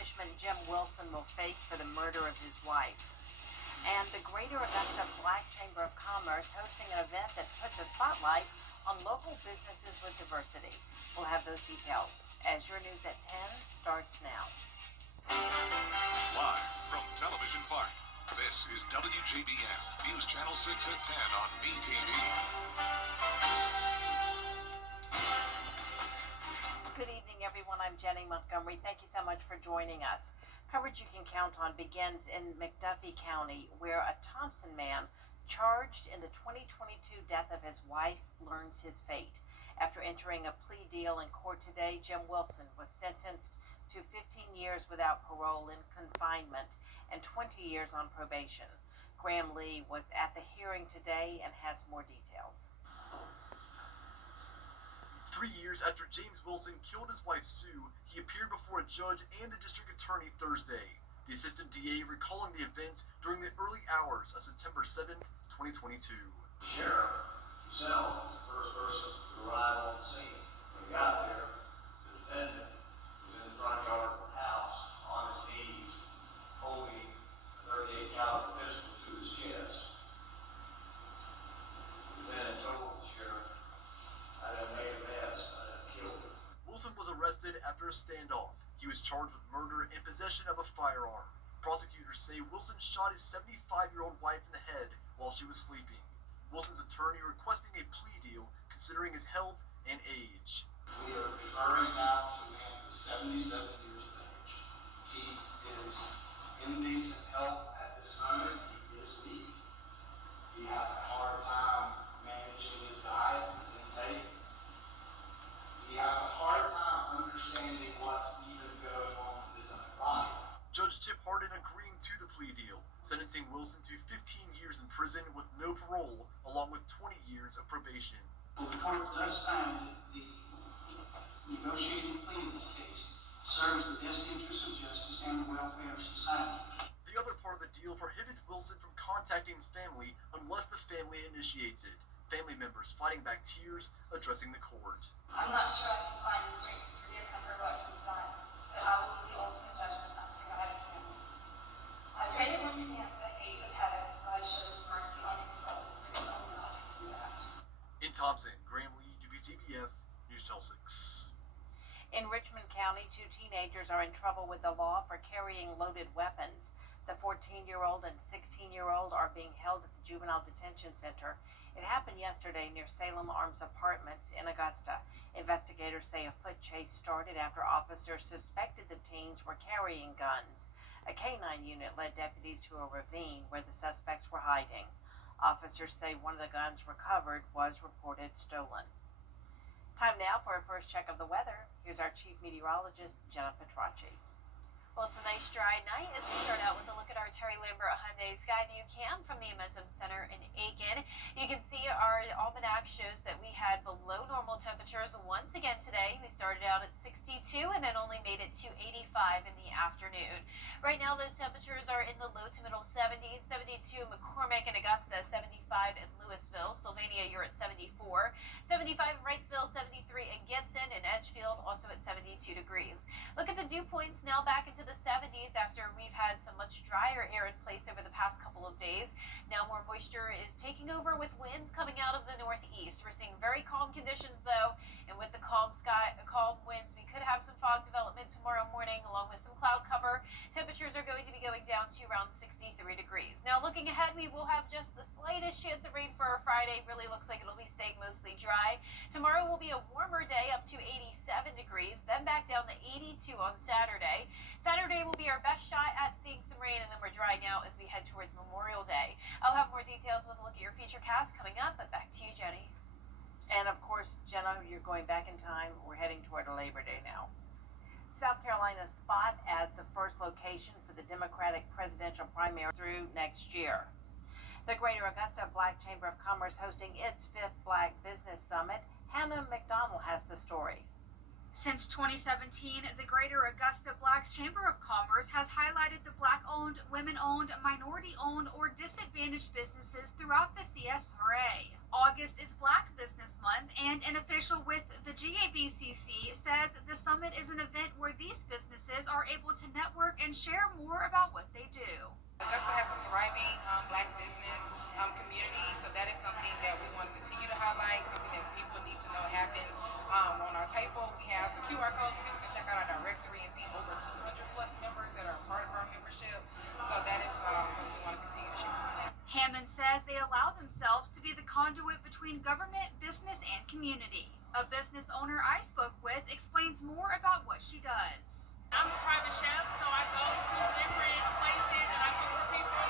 punishment Jim Wilson will face for the murder of his wife. And the Greater Augusta Black Chamber of Commerce hosting an event that puts a spotlight on local businesses with diversity. We'll have those details as your news at 10 starts now. Live from Television Park, this is WJBF News Channel 6 at 10 on BTV. Good evening, everyone. I'm Jenny Montgomery. Thank you so much for joining us. Coverage you can count on begins in McDuffie County, where a Thompson man charged in the 2022 death of his wife learns his fate. After entering a plea deal in court today, Jim Wilson was sentenced to 15 years without parole in confinement and 20 years on probation. Graham Lee was at the hearing today and has more details. 3 years after James Wilson killed his wife Sue, he appeared before a judge and the district attorney Thursday. The assistant DA recalling the events during the early hours of September 7th, 2022. The sheriff himself was the first person to arrive on the scene. When he got there, the defendant was in the front yard of the house on his knees, holding a 38 caliber pistol to his chest. The lieutenant told the sheriff, "I done made a mess. I done killed him." Wilson was arrested after a standoff. He was charged with murder and possession of a firearm. Prosecutors say Wilson shot his 75-year-old wife in the head while she was sleeping. Wilson's attorney requesting a plea deal considering his health and age. We are referring now to a man who is 77 years of age. He is in decent health at this moment. He is weak. He has a hard time managing his diet, his intake. He has a hard time understanding what's even going on with his own body. Judge Chip Hardin agreeing to the plea deal, sentencing Wilson to 15 years in prison with no parole, along with 20 years of probation. Well, the court does find that the negotiated plea in this case serves the best interests of justice and the welfare of society. The other part of the deal prohibits Wilson from contacting his family unless the family initiates it. Family members fighting back tears, addressing the court. I'm not sure I can find the strength to forgive him for what he's done, but I will leave the ultimate judgment up to God's hands. I pray that when he stands at the gates of heaven, God shows mercy on his soul, because only God can do that. In Thompson, Graham Lee, WJBF, News Channel 6. In Richmond County, 2 teenagers are in trouble with the law for carrying loaded weapons. The 14-year-old and 16-year-old are being held at the Juvenile Detention Center. It happened yesterday near Salem Arms Apartments in Augusta. Investigators say a foot chase started after officers suspected the teens were carrying guns. A K-9 unit led deputies to a ravine where the suspects were hiding. Officers say one of the guns recovered was reported stolen. Time now for a first check of the weather. Here's our chief meteorologist, Jenna Petracci. Well, it's a nice dry night as we start out with a look at our Terry Lambert Hyundai Skyview Cam from the Amentum Center in Aiken. You can see our almanac shows that we had below normal temperatures once again today. We started out at 62 and then only made it to 85 in the afternoon. Right now, those temperatures are in the low to middle 70s, 72 in McCormick and Augusta, 75 in Louisville. Sylvania, you're at 74, 75 in Wrightsville, 73 in Gibson, and Edgefield also at 72 degrees. Look at the dew points now back into the 70s after we've had some much drier air in place over the past couple of days. Now more moisture is taking over with winds coming out of the northeast. We're seeing very calm conditions though, and with the calm winds, we could have some fog development tomorrow morning along with some cloud cover. Temperatures are going to be going down to around 63 degrees. Now looking ahead, we will have just the slightest chance of rain for our Friday. Really looks like it'll be staying mostly dry. Tomorrow will be a warmer day up to 87 degrees, then back down to 82 on Saturday. Saturday will be our best shot at seeing some rain, and then we're drying out as we head towards Memorial Day. I'll have more details with a look at your future cast coming up, but back to you, Jenny. And of course, Jenna, you're going back in time. We're heading toward a Labor Day now. South Carolina's spot as the first location for the Democratic presidential primary through next year. The Greater Augusta Black Chamber of Commerce hosting its 5th Black Business Summit. Hannah McDonald has the story. Since 2017, the Greater Augusta Black Chamber of Commerce has highlighted the Black-owned, women-owned, minority-owned, or disadvantaged businesses throughout the CSRA. August is Black Business Month, and an official with the GABCC says the summit is an event where these businesses are able to network and share more about what they do. Augusta has a thriving Black business community, so that is something that we want to continue to highlight, something that people need to know happens. On our table, we have the QR codes so people can check out our directory and see over 200 plus members that are part of our membership. So that is something we want to continue to share. Hammond says they allow themselves to be the conduit between government, business, and community. A business owner I spoke with explains more about what she does. I'm a private chef, so I go to different places and I cook for people.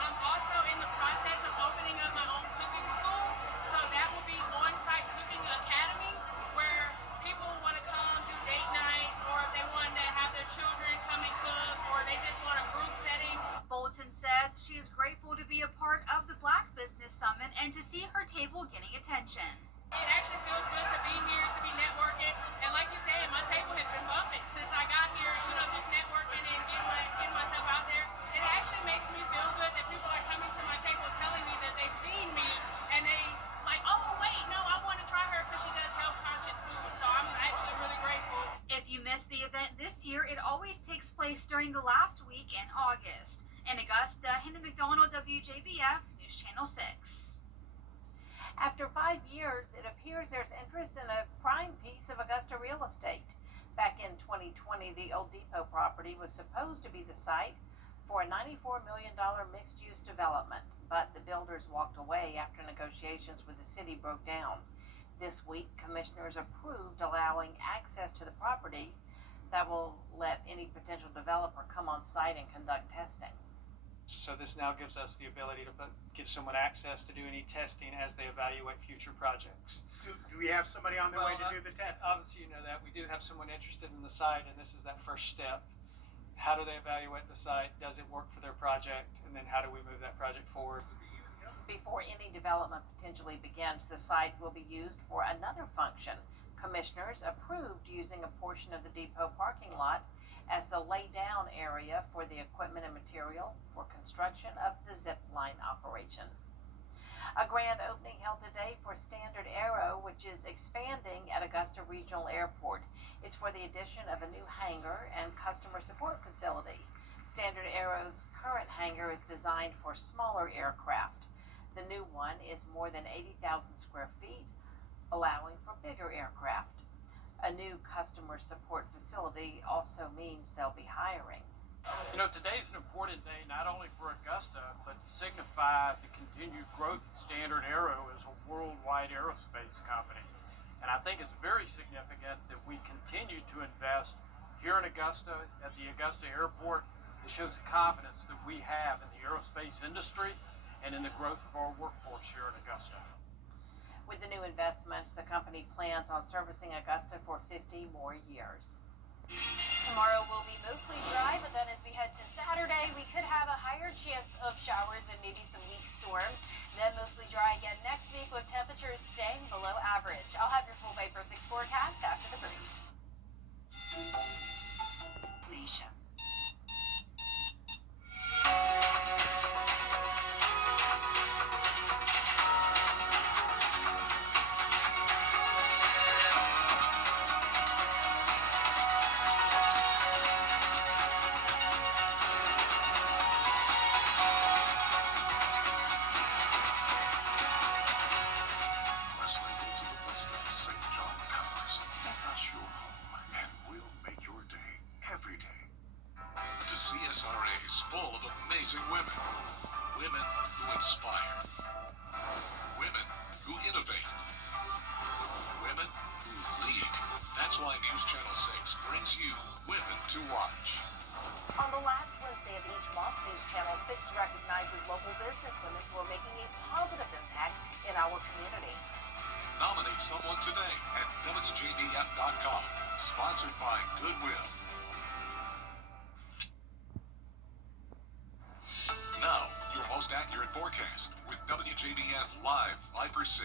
I'm also in the process of opening up my own cooking school, so that will be on-site cooking academy where people want to come do date nights, or if they want to have their children come and cook, or they just want a group setting. Bolton says she is grateful to be a part of the Black Business Summit and to see her table getting attention. It actually feels good to be here, to be networking, and like you said, my table has been bumping since I got here, just networking and getting myself out there. It actually makes me feel good that people are coming to my table telling me that they've seen me, and they like, oh wait, no, I want to try her because she does health-conscious food, so I'm actually really grateful. If you missed the event this year, it always takes place during the last week in August. In Augusta, Hannah McDonald, WJBF, News Channel 6. After 5 years, it appears there's interest in a prime piece of Augusta real estate. Back in 2020, the Old Depot property was supposed to be the site for a $94 million mixed-use development, but the builders walked away after negotiations with the city broke down. This week, commissioners approved allowing access to the property that will let any potential developer come on site and conduct testing. So this now gives us the ability to give someone access to do any testing as they evaluate future projects. Do we have somebody on the way to do the test? Obviously, you know that. We do have someone interested in the site, and this is that first step. How do they evaluate the site? Does it work for their project? And then how do we move that project forward? Before any development potentially begins, the site will be used for another function. Commissioners approved using a portion of the depot parking lot as the lay-down area for the equipment and material for construction of the zip line operation. A grand opening held today for Standard Aero, which is expanding at Augusta Regional Airport. It's for the addition of a new hangar and customer support facility. Standard Aero's current hangar is designed for smaller aircraft. The new one is more than 80,000 square feet, allowing for bigger aircraft. A new customer support facility also means they'll be hiring. Today's an important day not only for Augusta, but to signify the continued growth of Standard Aero as a worldwide aerospace company. And I think it's very significant that we continue to invest here in Augusta at the Augusta Airport. It shows the confidence that we have in the aerospace industry and in the growth of our workforce here in Augusta. With the new investments, the company plans on servicing Augusta for 50 more years. Tomorrow will be mostly dry, but then as we head to Saturday, we could have a higher chance of showers and maybe some weak storms. Then mostly dry again next week with temperatures staying below average. I'll have your full Vapor 6 forecast after the break. Nation. CSRA is full of amazing women. Women who inspire. Women who innovate. Women who lead. That's why News Channel 6 brings you Women to Watch. On the last Wednesday of each month, News Channel 6 recognizes local businesswomen who are making a positive impact in our community. Nominate someone today at WJBF.com. Sponsored by Goodwill. Now, your most accurate forecast with WJBF Live Viper 6.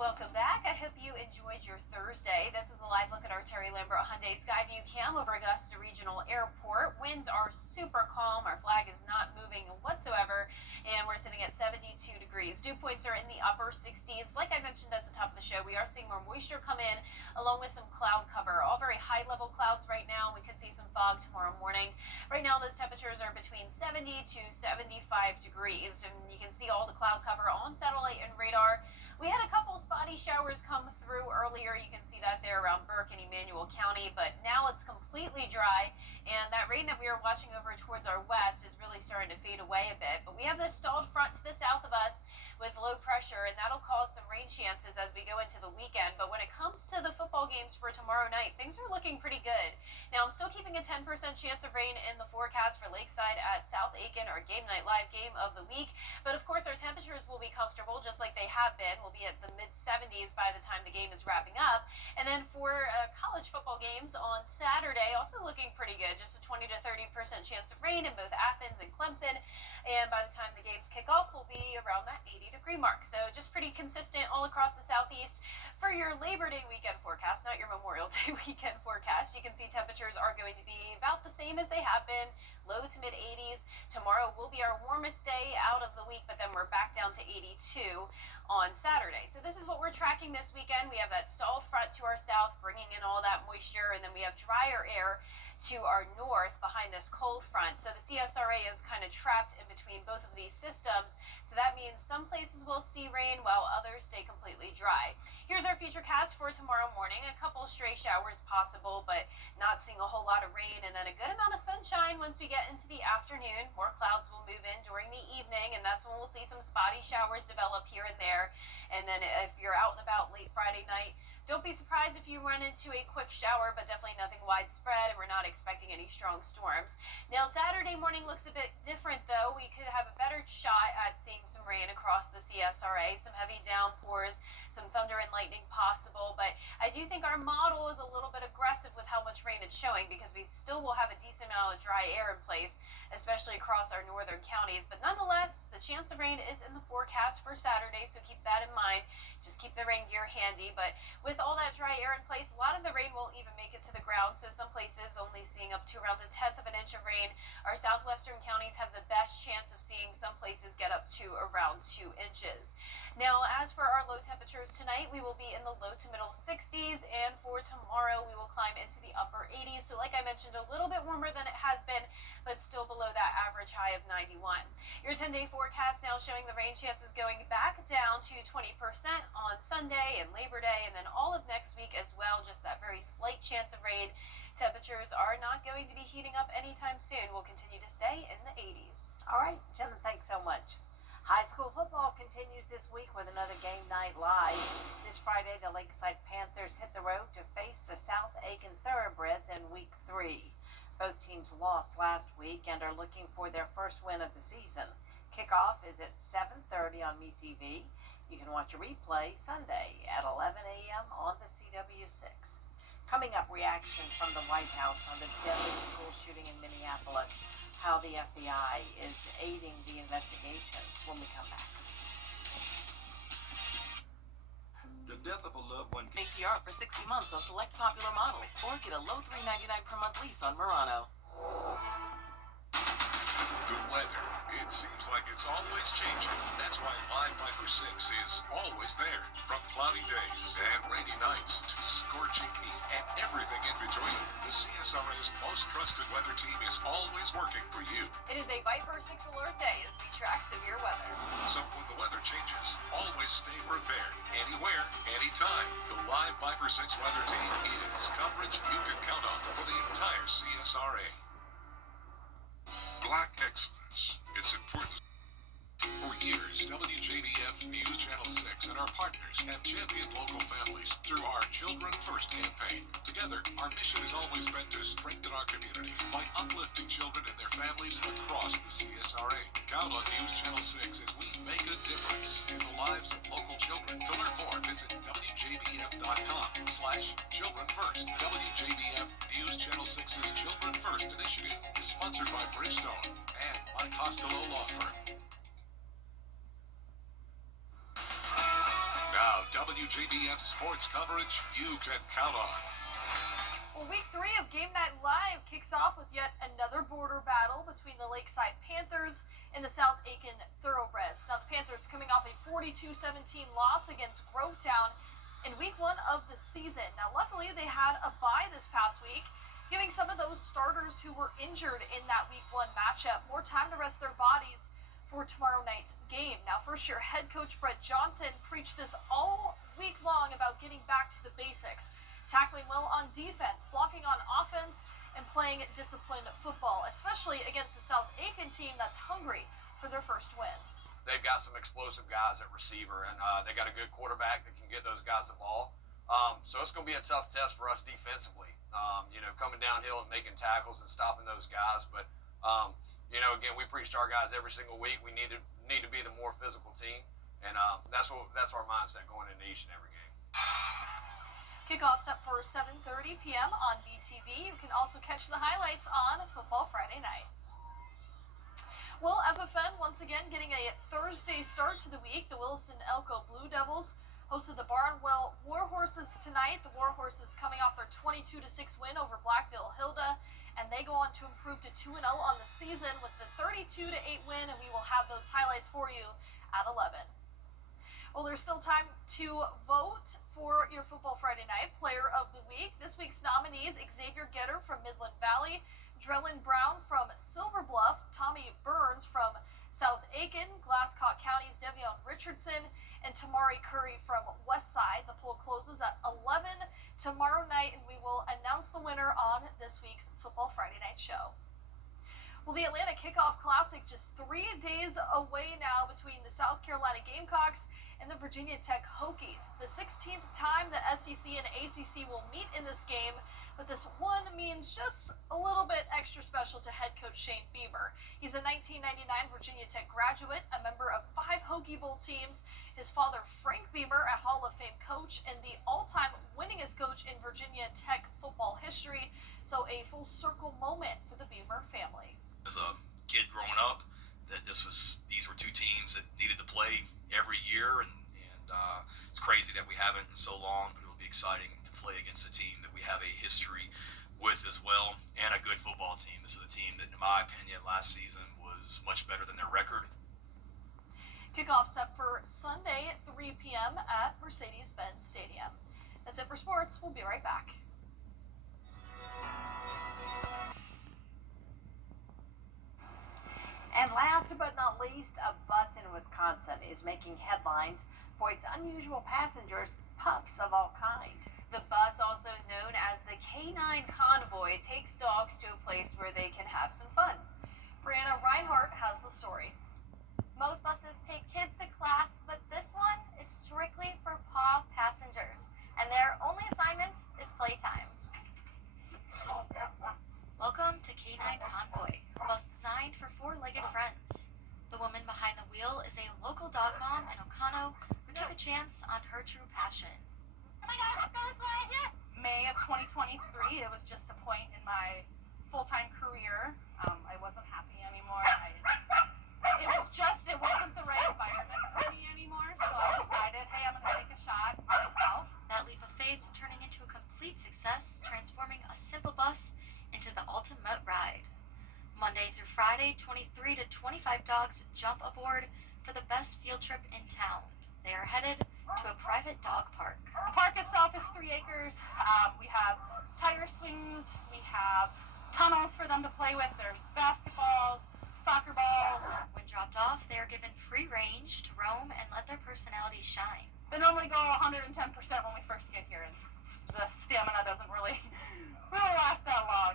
Welcome back. I hope you enjoyed your Thursday. This is a live look at our Terry Lambert Hyundai Skyview Cam over Augusta Regional Airport. Winds are super calm. Our flag is not moving whatsoever, and we're sitting at 72 degrees. Dew points are in the upper 60s. Like I mentioned at the top of the show, we are seeing more moisture come in along with some cloud cover. All very high level clouds right now. We could see some fog tomorrow morning. Right now, those temperatures are between 70 to 75 degrees, and you can see all the cloud cover on satellite and radar. We had a couple spotty showers come through earlier. You can see that there around Burke and Emmanuel County, but now it's completely dry, and that rain that we are watching over towards our west is really starting to fade away a bit. But we have this stalled front to the south of us with low pressure, and that'll cause some rain chances as we go into the weekend. But when it comes to the football games for tomorrow night, things are looking pretty good. Now, I'm still keeping a 10% chance of rain in the forecast for Lakeside at South Aiken, our game night live game of the week. But of course, our temperatures will be comfortable just like they have been. We'll be at the mid-70s by the time the game is wrapping up. And then for college football games on Saturday, also looking pretty good. Just a 20 to 30% chance of rain in both Athens and Clemson. And by the time the games kick off, we'll be around that 80-degree mark. So just pretty consistent all across the southeast. For your Labor Day weekend forecast, not your Memorial Day weekend forecast, you can see temperatures are going to be about the same as they have been, low to mid 80s. Tomorrow will be our warmest day out of the week, but then we're back down to 82 on Saturday. So this is what we're tracking this weekend. We have that stalled front to our south, bringing in all that moisture, and then we have drier air to our north behind this cold front. So the CSRA is kind of trapped in between both of these systems. So that means some places will see rain while others stay completely dry. Here's our futurecast for tomorrow morning. A couple stray showers possible, but not seeing a whole lot of rain, and then a good amount of sunshine once we get into the afternoon. More clouds will move in during the evening, and that's when we'll see some spotty showers develop here and there. And then if you're out and about late Friday night, don't be surprised if you run into a quick shower, but definitely nothing widespread, and we're not expecting any strong storms. Now, Saturday morning looks a bit different, though. We could have a better shot at seeing some rain across the CSRA, some heavy downpours, some thunder and lightning possible, but I do think our model is a little bit aggressive with how much rain it's showing, because we still will have a decent amount of dry air in place, especially across our northern counties. But nonetheless, the chance of rain is in the forecast for Saturday, so keep that in mind. Just keep the rain gear handy. But with all that dry air in place, a lot of the rain won't even make it to the ground, so some places only seeing up to around a 1/10 of an inch of rain. Our southwestern counties have the best chance of seeing some places get up to around 2 inches. Now, as for our low temperatures tonight, we will be in the low to middle 60s, and for tomorrow, we will climb into the upper 80s. So like I mentioned, a little bit warmer than it has been, but still below that average high of 91. Your 10-day forecast now showing the rain chances going back down to 20% on Sunday and Labor Day, and then all of next week as well, just that very slight chance of rain. Temperatures are not going to be heating up anytime soon. We'll continue to stay in the 80s. All right, Jen, thanks so much. High school football continues this week with another game night live. This Friday, the Lakeside Panthers hit the road to face the South Aiken Thoroughbreds in Week 3. Both teams lost last week and are looking for their first win of the season. Kickoff is at 7:30 on MeTV. You can watch a replay Sunday at 11 a.m. on the CW6. Coming up, reaction from the White House on the deadly school shooting in Minneapolis. How the FBI is aiding the investigation when we come back. The death of a loved one. APR for 60 months on select popular models, or get a low $3.99 per month lease on Murano. The weather. It seems like it's always changing. That's why Live Viper 6 is always there. From cloudy days and rainy nights to scorching heat and everything in between, the CSRA's most trusted weather team is always working for you. It is a Viper 6 alert day as we track severe weather. So when the weather changes, always stay prepared. Anywhere, anytime. The Live Viper 6 weather team is coverage you can count on for the entire CSRA. Black excellence. It's important. For years, WJBF News Channel 6 and our partners have championed local families through our Children First campaign. Together, our mission has always been to strengthen our community by uplifting children and their families across the CSRA. Count on News Channel 6 as we make a difference in the lives of local children. To learn more, visit WJBF.com/Children First. WJBF News Channel 6's Children First initiative is sponsored by Bridgestone and my Costello Law Firm. WJBF sports coverage you can count on. Well, week 3 of Game Night Live kicks off with yet another border battle between the Lakeside Panthers and the South Aiken Thoroughbreds. Now, the Panthers coming off a 42-17 loss against Grovetown in week 1 of the season. Now, luckily, they had a bye this past week, giving some of those starters who were injured in that week 1 matchup more time to rest their bodies for tomorrow night's game. Now, first year head coach Brett Johnson preached this all week long about getting back to the basics, tackling well on defense, blocking on offense, and playing disciplined football, especially against the South Aiken team that's hungry for their first win. They've got some explosive guys at receiver, and they got a good quarterback that can get those guys the ball. So it's going to be a tough test for us defensively, coming downhill and making tackles and stopping those guys. But, again, we preach to our guys every single week. We need to be the more physical team, and that's our mindset going into each and every game. Kickoff set for 7:30 p.m. on BTV. You can also catch the highlights on Football Friday night. Well, FFN once again getting a Thursday start to the week. The Williston Elko Blue Devils hosted the Barnwell Warhorses tonight. The Warhorses coming off their 22-6 win over Blackville Hilda, and they go on to improve to 2-0 on the season with the 32-8 win, and we will have those highlights for you at 11. Well, there's still time to vote for your Football Friday Night Player of the Week. This week's nominees: Xavier Getter from Midland Valley, Drellin Brown from Silver Bluff, Tommy Burns from South Aiken, Glasscock County's Devion Richardson, and Tamari Curry from Westside. The poll closes at 11 tomorrow night, and we will announce the winner on this week's Football Friday Night Show. Well, the Atlanta Kickoff Classic just 3 days away now between the South Carolina Gamecocks and the Virginia Tech Hokies. The 16th time the SEC and ACC will meet in this game, but this one means just a little bit extra special to head coach Shane Beamer. He's a 1999 Virginia Tech graduate, a member of 5 Hokie Bowl teams. His father, Frank Beamer, a Hall of Fame coach and the all-time winningest coach in Virginia Tech football history. So a full circle moment for the Beamer family. As a kid growing up, these were 2 teams that needed to play every year, and it's crazy that we haven't in so long, but it'll be exciting to play against a team that we have a history with as well, and a good football team. This is a team that, in my opinion, last season was much better than their record. Kickoff set for Sunday, 3 p.m. at Mercedes-Benz Stadium. That's it for sports. We'll be right back. And last but not least, a bus in Wisconsin is making headlines for its unusual passengers, pups of all kinds. The bus, also known as the K9 Convoy, takes dogs to a place where they can have some fun. Brianna Reinhardt has the story. Most buses take kids to class, but this one is strictly for paw passengers, and their only assignment is playtime. Welcome to K9 Convoy, a bus designed for 4-legged friends. The woman behind the wheel is a local dog mom in Ocano who took a chance on her true passion. May of 2023, it was just a point in my full-time career. I wasn't happy anymore. It wasn't the right environment for me anymore, so I decided, hey, I'm going to take a shot on myself. That leap of faith turning into a complete success, transforming a simple bus into the ultimate ride. Monday through Friday, 23 to 25 dogs jump aboard for the best field trip in town. They are headed to a private dog park. The park itself is 3 acres. We have tire swings. We have tunnels for them to play with. There's basketballs, soccer balls. When dropped off, they are given free range to roam and let their personalities shine. They normally go 110% when we first get here, and the stamina doesn't really last that long.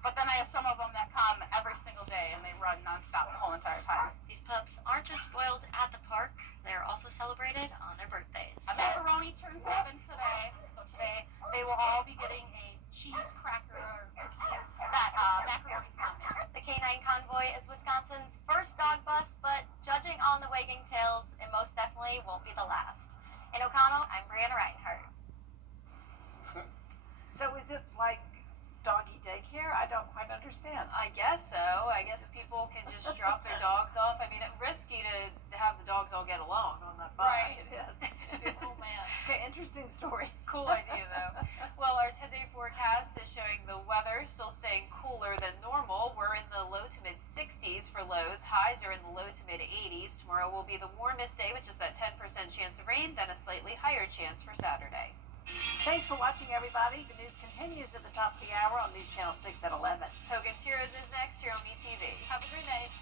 But then I have some of them that come every single day, and they run nonstop the whole entire time. These pups aren't just spoiled at the park, they are also celebrated on their birthdays. Macaroni turned 7 today, so today they will all be getting a cheese cracker cookie that macaroni's come in. The K9 Convoy is Wisconsin's first dog bus, but judging on the wagging tails, it most definitely won't be the last. In Ocano, I'm Brianna Reinhardt. So is it like doggy daycare? I don't quite understand. I guess so. I guess people can just drop their dogs off. I mean, it's risky to have the dogs all get along on that bus. Right. It is. Oh man. tomorrow will be the warmest day, which is that 10% chance of rain, then a slightly higher chance for Saturday. Thanks for watching, everybody. The news continues at the top of the hour on News Channel 6 at 11. Hogan's Heroes is next here on VTV. Have a great night.